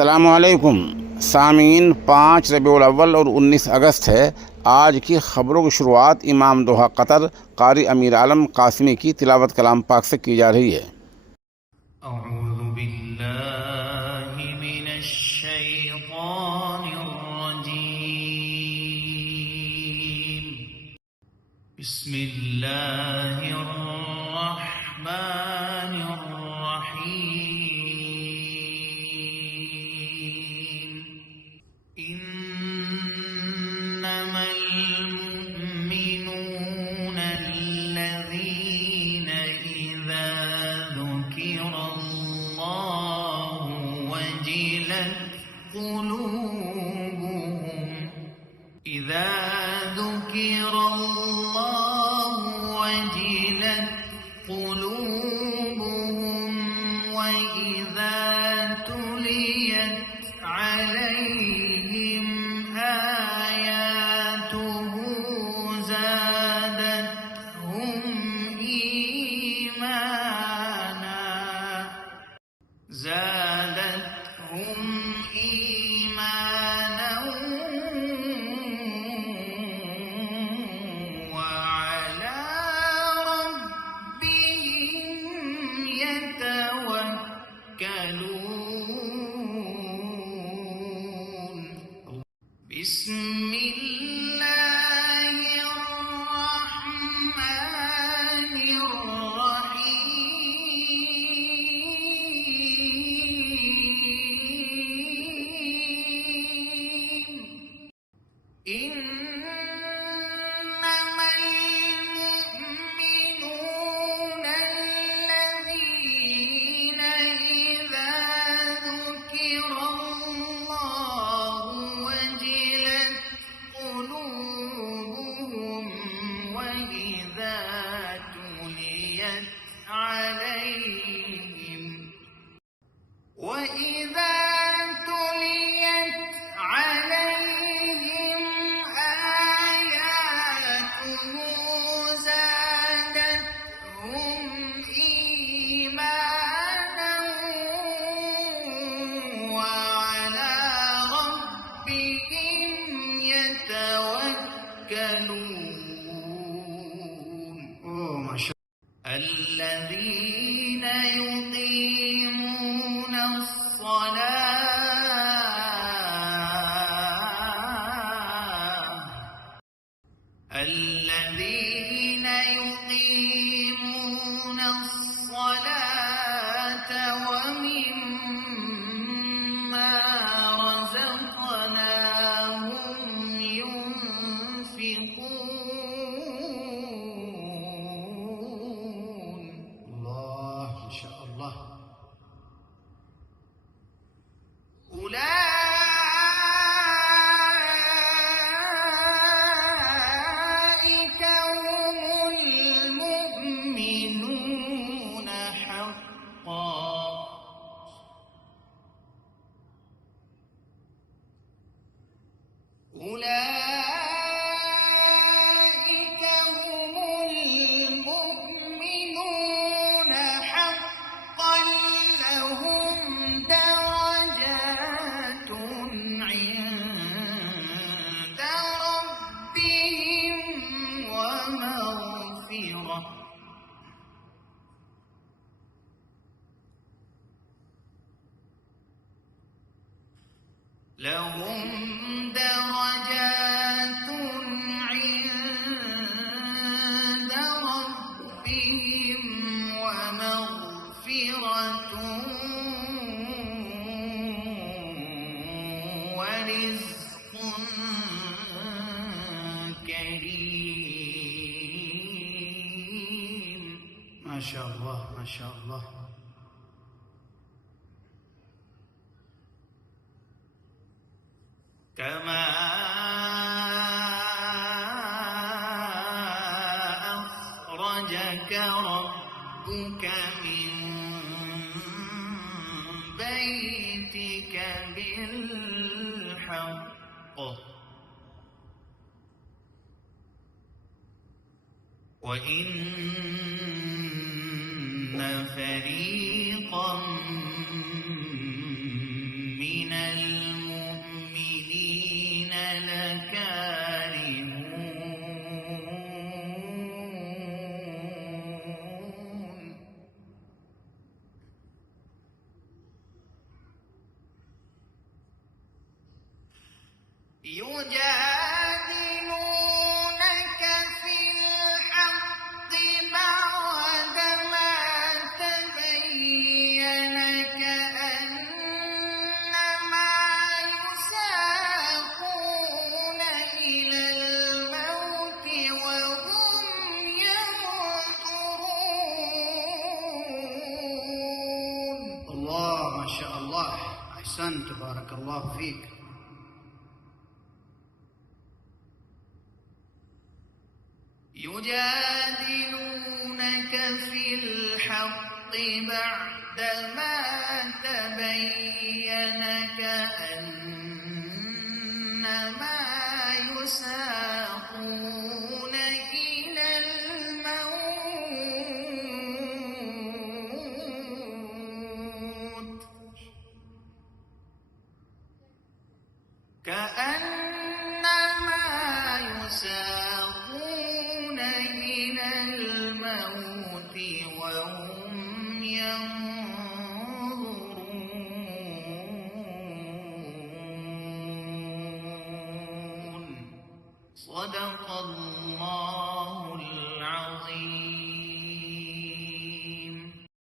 अस्सलामुअलैकुम सामीन। 5 रबीउल अव्वल और 19 अगस्त है। आज की ख़बरों की शुरुआत इमाम दोहा कतर कारी अमीर आलम कासिमी की तिलावत कलाम पाक से की जा रही है। अऊज़ु बिल्लाहि मिनश शैतानिर रजीम। बिस्मिल्लाहिर रहमानिर रहीम। इन्नमल मुअ्मिनूना अल्लज़ीना इज़ा ज़ुकिरल्लाहु वजिलत क़ुलूबुहुम इज़ा ذُكِرَ وجلت قلوبهم وإذا تليت عليهم آياته زادتهم إيمانا وعلى ربهم يتوكلون. بسم الله الرحمن الرحيم. إنما المؤمنون الذين إذا ذكر الله وجلت قلوبهم وإذا تليت عليهم آياته زادتهم إيمانا وعلى ربهم يتوكلون. الذين يقيمون الصلاة ومما رزقناهم ينفقون. الله ما شاء الله. أولئك هم المؤمنون حقا. أولئك هم المؤمنون حقا لهم درجات عند ربهم ومغفرة. لهم درجات عند ربهم ومغفرة ورزق كريم. ما شاء الله ما شاء الله. كما أخرجك ربك من بيتك بالحق وإن فريقا من من المؤمنين لكارهون يجادلونك في الحق بعدما تبين كأنما يساقون إلى الموت وهم ينظرون. الله ما شاء الله، أحسنت، بارك الله فيك. يجادلونك في الحق بعدما تبين كأنما